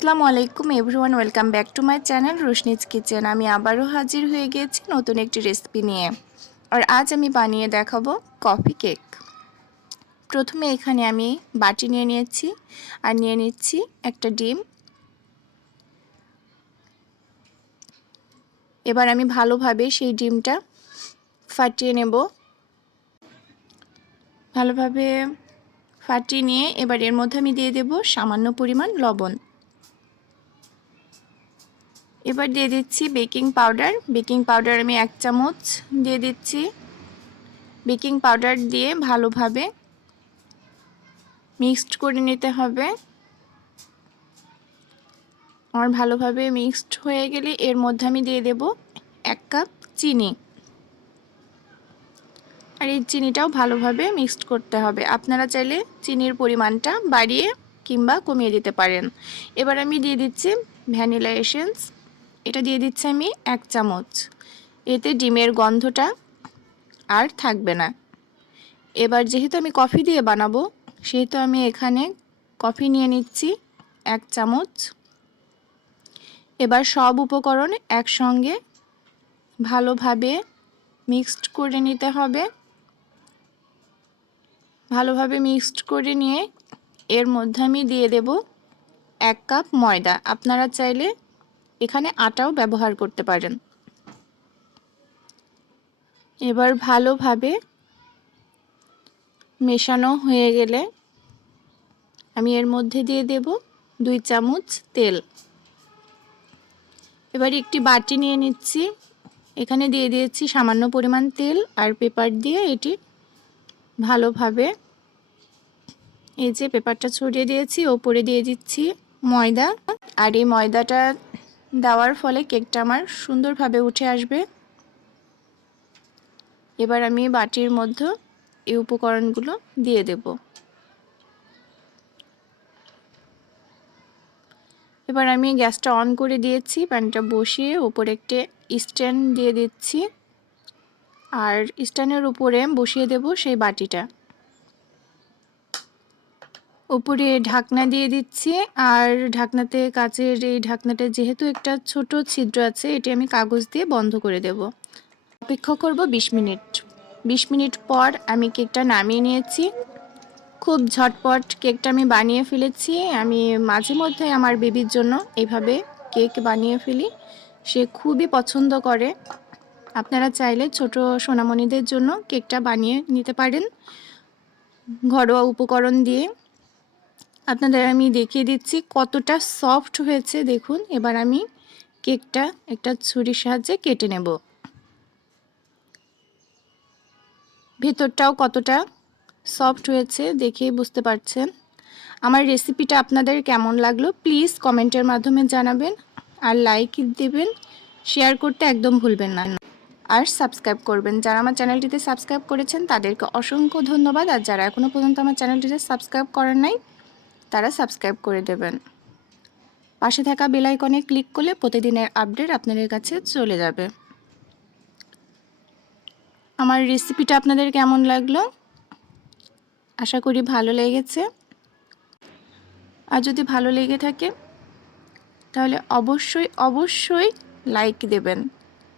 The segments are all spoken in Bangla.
আসসালামু আলাইকুম everyone, welcome back to my channel Roshni's kitchen. আমি আবারও হাজির হয়ে গিয়েছি নতুন একটি রেসিপি নিয়ে। আর আজ আমি বানিয়ে দেখাবো কফি কেক। প্রথমে এখানে আমি বাটি নিয়ে নিয়েছি আর নিয়ে নিচ্ছি একটা ডিম। এবার আমি ভালোভাবে সেই ডিমটা ফাটিয়ে নেব। ভালোভাবে ফাটিয়ে নিয়ে এবার এর মধ্যে আমি দিয়ে দেব সামান্য পরিমাণ লবণ। এবার দিয়ে দিচ্ছি বেকিং পাউডার। বেকিং পাউডার আমি 1 চামচ দিয়ে দিচ্ছি। বেকিং পাউডার দিয়ে ভালোভাবে মিক্সড করে নিতে হবে। আর ভালোভাবে মিক্সড হয়ে গেলে এর মধ্যে আমি দিয়ে দেব 1 কাপ চিনি। আর এই চিনিটাও ভালোভাবে মিক্সড করতে হবে। আপনারা চাইলে চিনির পরিমাণটা বাড়িয়ে কিংবা কমিয়ে দিতে পারেন। এবার আমি দিয়ে দিচ্ছি ভ্যানিলা এসেন্স। এটা দিয়ে দিচ্ছি আমি 1 চামচ। এতে ডিমের গন্ধটা আর থাকবে না। এবার যেহেতু আমি কফি দিয়ে বানাবো সেহেতু আমি এখানে কফি নিয়ে নিচ্ছি 1 চামচ। এবার সব উপকরণ একসঙ্গে ভালোভাবে মিক্সড করে নিতে হবে। ভালোভাবে মিক্সড করে নিয়ে এর মধ্যে আমি দিয়ে দেব 1 কাপ ময়দা। আপনারা চাইলে এখানে আটাও ব্যবহার করতে পারেন। এবার ভালোভাবে মেশানো হয়ে গেলে আমি এর মধ্যে দিয়ে দেব 2 চামচ তেল। এবার একটি বাটি নিয়ে নিচ্ছি। এখানে দিয়ে দিয়েছি সামান্য পরিমাণ তেল আর পেপার দিয়ে এটি ভালোভাবে এই যে পেপারটা ছড়িয়ে দিয়েছি, ওপরে দিয়ে দিচ্ছি ময়দা। আর এই ময়দাটা দেওয়ার ফলে কেকটা আমার সুন্দরভাবে উঠে আসবে। এবার আমি বাটির মধ্যে এই উপকরণগুলো দিয়ে দেব। এবার আমি গ্যাসটা অন করে দিয়েছি, প্যানটা বসিয়ে উপরে একটা স্ট্যান্ড দিয়ে দিচ্ছি আর স্ট্যান্ডের উপরে বসিয়ে দেব সেই বাটিটা। উপরে ঢাকনা দিয়ে দিচ্ছি আর ঢাকনাতে কাচের এই ঢাকনাটা যেহেতু একটা ছোট ছিদ্র আছে, এটি আমি কাগজ দিয়ে বন্ধ করে দেব। অপেক্ষা করব 20 মিনিট। 20 মিনিট পর আমি কেকটা নামিয়ে নিয়েছি। খুব ঝটপট কেকটা আমি বানিয়ে ফেলেছি। আমি মাঝে মধ্যে আমার বেবির জন্য এইভাবে কেক বানিয়ে ফেলি, সে খুবই পছন্দ করে। আপনারা চাইলে ছোট সোনামণিদের জন্য কেকটা বানিয়ে নিতে পারেন ঘরোয়া উপকরণ দিয়ে। আপনাদের আমি দেখিয়ে দিচ্ছি কতটা সফট হয়েছে, দেখুন। এবার আমি কেকটা একটা ছুরির সাহায্যে কেটে নেব। ভেতরটাও কতটা সফট হয়েছে দেখেই বুঝতে পারছেন। আমার রেসিপিটা আপনাদের কেমন লাগলো প্লিজ কমেন্টের মাধ্যমে জানাবেন আর লাইক দেবেন, শেয়ার করতে একদম ভুলবেন না আর সাবস্ক্রাইব করবেন। যারা আমার চ্যানেলটিতে সাবস্ক্রাইব করেছেন তাদেরকে অসংখ্য ধন্যবাদ। আর যারা এখনও পর্যন্ত আমার চ্যানেলটিতে সাবস্ক্রাইব করেন নাই তারা সাবস্ক্রাইব করে দেবেন। পাশে থাকা বেল আইকনে ক্লিক করলে প্রতিদিনের আপডেট আপনাদের কাছে চলে যাবে। আমার রেসিপিটা আপনাদের কেমন লাগলো আশা করি ভালো লেগেছে। আর যদি ভালো লেগে থাকে তাহলে অবশ্যই লাইক দেবেন।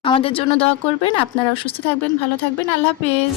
আমাদের জন্য দোয়া করবেন। আপনারা সুস্থ থাকবেন, ভালো থাকবেন। আল্লাহ হাফেজ।